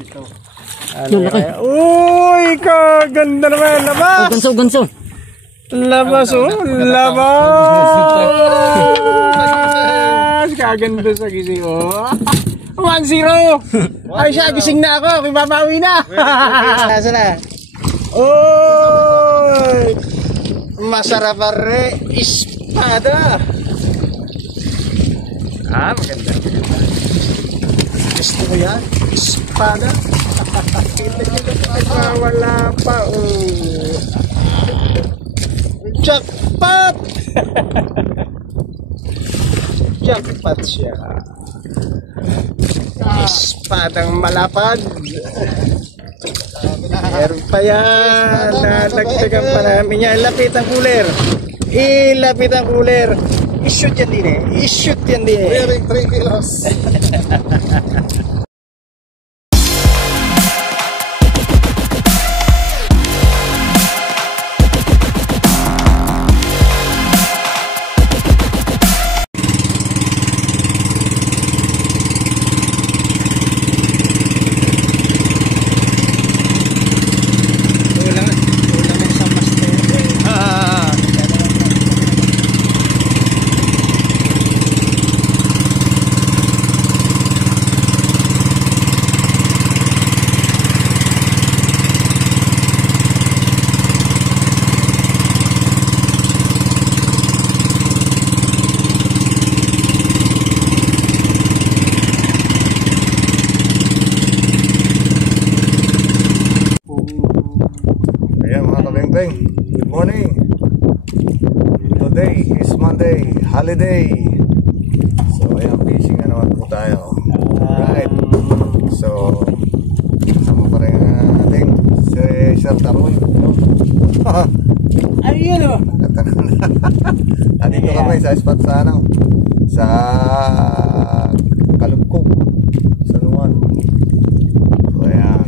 Ito. Ano kaya? Uy, kaganda naman. Labas! Oh, ganso, ganso. Labas, oh. Labas! Kaganda sa gising, oh. 1-0! Ay siya, gising na ako. Babawi na. Asa na? Uy! Masarap pare. Espada. Maganda. Gusto mo yan? Espada. Wala pa, oh. Jackpot! Jackpot siya. Espadang malapad. Meron pa yan. Nadagdagan pa namin yan. Ilapit ang cooler. Ilapit ang cooler. I-shoot yan din eh. I-shoot yan din eh. Wearing 3 kilos. Good morning. Today is Monday, holiday. So ayan, fishing na naman po tayo. Right. So kasama pa rin natin si Sir Taroy. Ayun o. Andito kami sa spot sa ano, sa Kalugkog, sa Luwan. So ayan,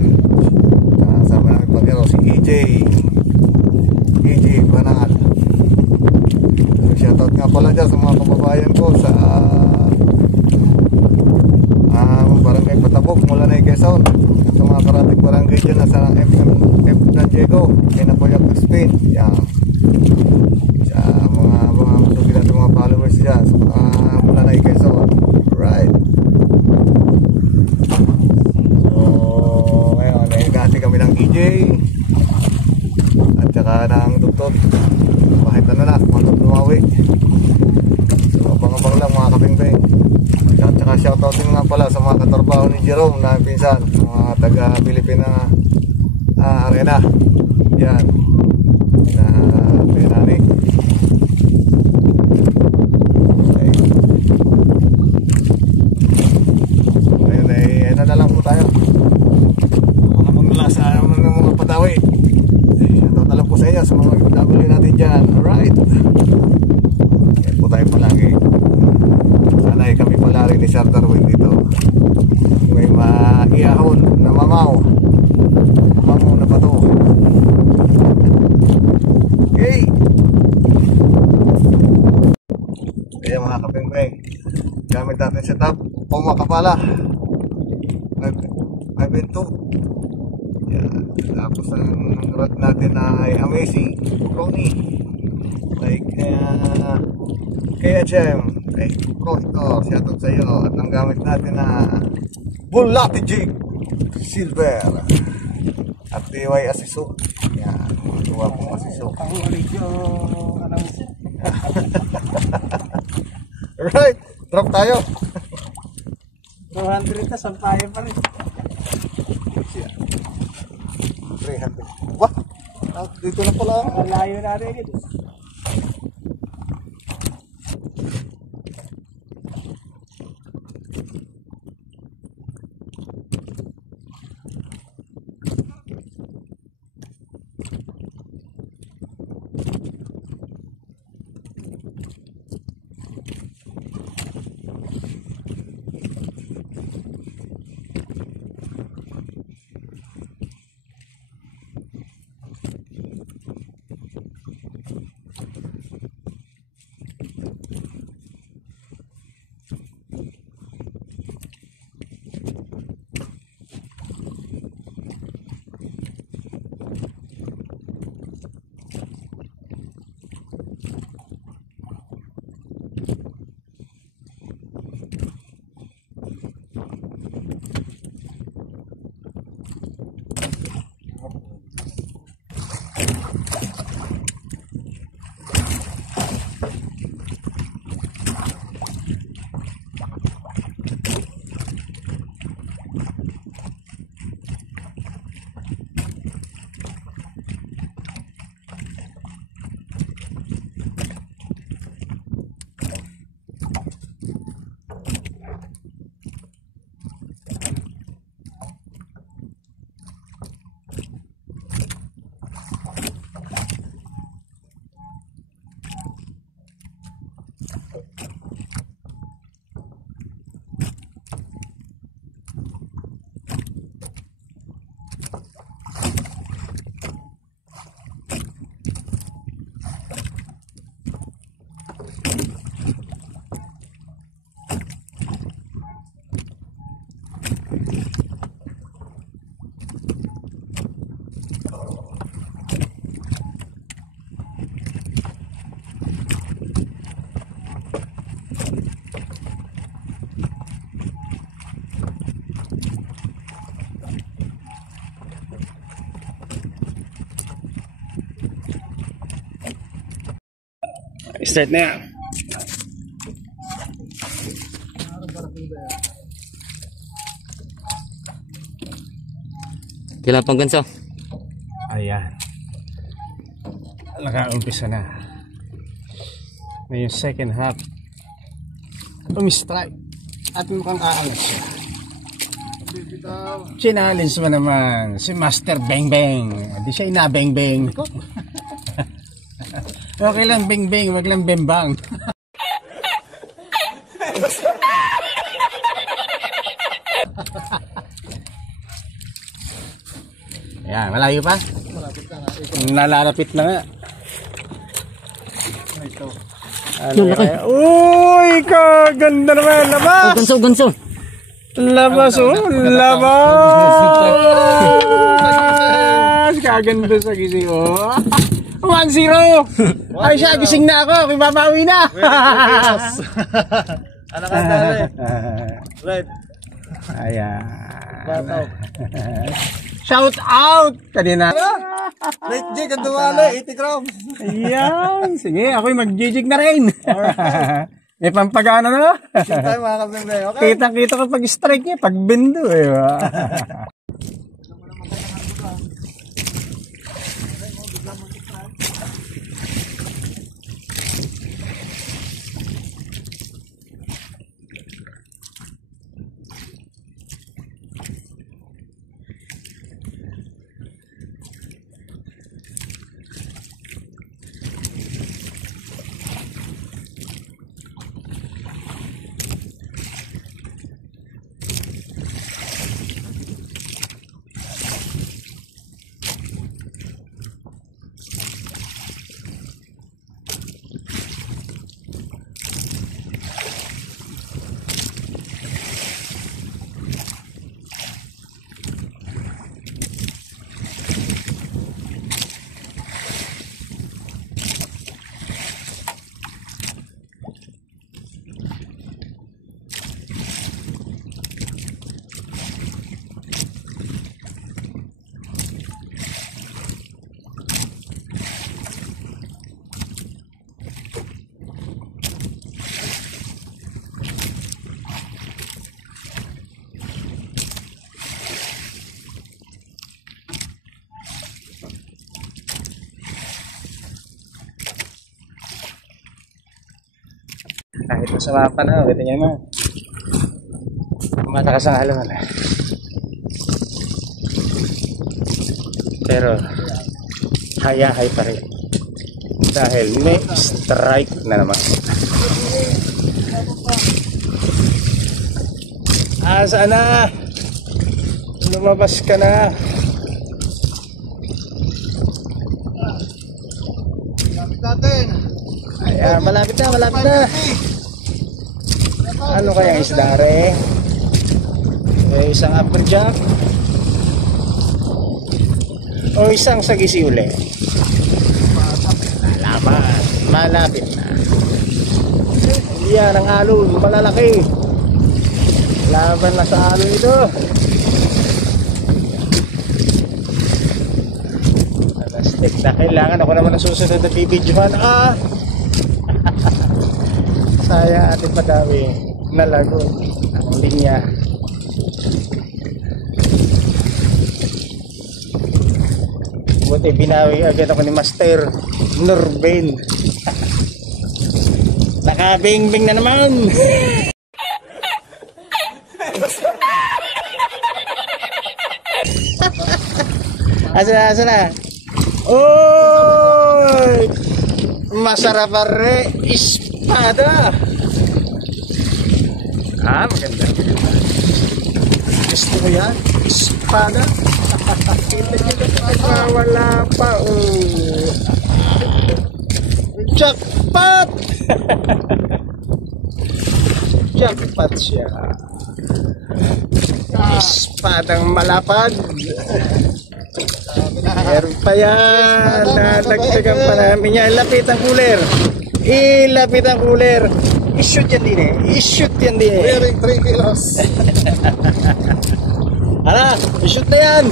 kasama namin pagkaro si EJ Banal. So shoutout nga pala dyan sa mga kababayan ko sa barangay Patabog, mula na Quezon, sa mga karating barangay dyan na sa F. Diego, Kinapoyak Spain. Yan. Sa mga masukin natin mga followers dyan sa mula na Quezon. Right. So ngayon, nagigati kami ng EJ at saka ng doktor. Kahit ano na, mandot lumawi. So abang-abang lang mga kapingping. At saka shoutout din nga pala sa mga katrabaho ni Jerome na pinsan, mga taga Pilipina Arena. Yan. Na pinani. Okay. Ngayon ay ano na lang po tayo. Mga pagmula sa mga patawi. Shoutout na lang po sa inyo sa mga W natin dyan. Alright. Yan po tayo palagi. Sana ay kami pala rin ni Sir Darwin dito. May maiyahon na mamaw. Mamaw na bato. Okay. Kaya mga kapengpeng, gamit natin setup pumakapala 5.2. Yan. Tapos ang rod natin ay Amazing Crony. Like KHM. Okay, Pro ito, shoutout sa iyo. At ang gamit natin na Bulati Jig Silver at DIY Asiso. Yan, mga tuwa pong Asiso. Alright, drop tayo. 200 na, sampayan pa rin. 300. Wah, dito na pala. Ang layo natin ito. Start na yan. Kailan pang ganso? Ayan. Naka-umpisa na. Ngayong second half. Umistrike. At mukhang aangat siya. Challenge mo naman si Master Bang Bang. Hindi siya ina-bang bang. Okay lang bang bang, wag lang bembang. Ayan, malayo pa? Malapit na nga. Nalalapit na nga. Ito. Ano kaya? Uy, kaganda naman. Labas! Oh, ganso. Labas, oh. Labas! Kaganda sa gising, oh. 1-0! Ay siya, gising na ako. Babawi na. Ano ka dali? Right. Ayan. Bataw. Shout out! Kanina. Late jig, ang duwala, 80 grams. Ayan. Sige, ako'y mag-jig na rin. May pampagana na. Sing tayo mga kabimbe, okay? Kitang-kita ko pag-strike niya, pag-bindo eh. Kahit masama pa na, kita niyo naman. Malakas ang halaman. Pero, hayahay pa rin. Dahil may strike na naman. Asa na? Lumabas ka na. Natin. Ayan, malapit na, malapit na. Ano kaya isda rin? May isang upperjack o isang sagisi uli? Malaman, malapit na. Yan ang alon, malalaki. Laban na sa alon ito. Alastik na, kailangan ako naman ang susunod na bibidyohan. Sayang ating padawi, nalago ang linya. Buti binawi agad ako ni Master Norben. Nakabing-bing na naman. Asa na? Oy! Masarap pare, espada. Maganda. Gusto mo yan? Espada. Kita wala pa. Jackpot! Jackpot siya. Espadang malapad. Meron pa yan. Nadagdagan pa namin yan. Ilapit ang cooler. Ilapit ang cooler. I-shoot yan din eh. I-shoot yan din eh. Wearing 3 kilos. Hala, i-shoot na yan.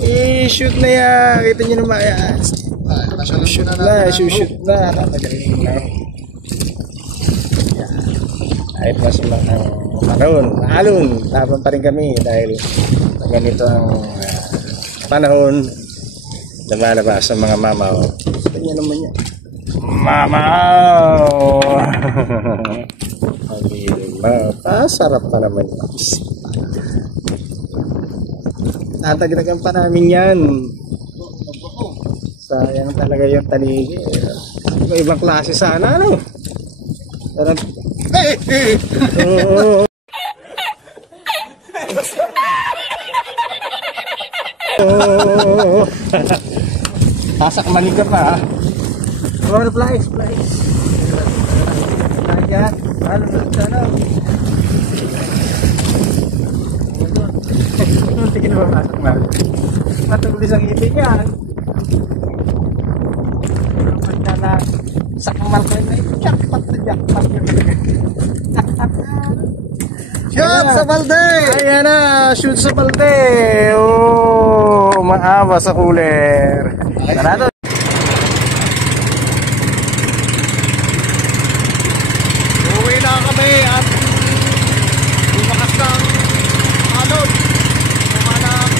I-shoot na yan. Kita nyo naman yan. Shoot na, shoot na. Tatagaling na. Kahit mas alon, tapon pa rin kami dahil ganito ang panahon. Lumalabas ang mga mamaw. Kanya naman yan. Mamaw! Sarap pa naman yan. Tatagdagan pa namin yan. Sayang talaga yung taligi. Ibang klase sana, ano? Pero tasak manig ka pa, ha? Oh, flies. Ayan. Ano sana? Tingin mo pasok mal. Matulis ang ibig yan. Pagkala sakmal ko na jackpot. Shoot sa balde! Ayan na, shoot sa balde! Oh, maawa sa cooler. Tara. Uwi na kami at lumakas ng alon. Kumanang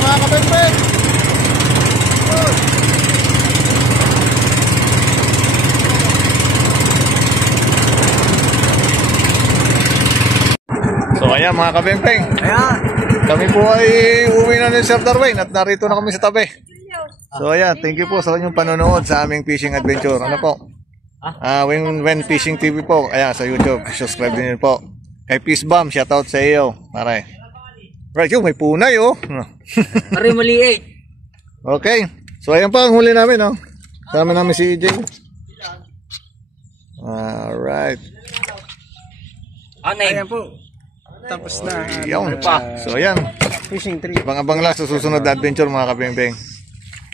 mga kabembeng. So ayan mga kabembeng. Ayan. Kami po ay uwi na ni Sir Darwin at narito na kami sa tabi. So ayan, thank you po sa inyong panonood sa aming fishing adventure. Ano po? When Fishing TV po. Ayan, sa YouTube. Subscribe din po. Kay Peace Bomb, shoutout sa iyo. Maray. Right, yun, may punay, oh. Pare maliit. Okay. So, ayan pa ang huli namin, oh. Kasama namin si EJ. Alright. Ayan po. Tapos na. Yun pa. So, ayan. Fishing trip. Abang-abang lang sa susunod na adventure, mga kabeng-beng.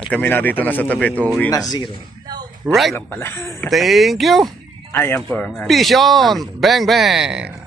At kami narito na sa tabi. Uwi na. Na zero. Right. Walang pala. Thank you. Ayan po. Peace on. Bang, bang.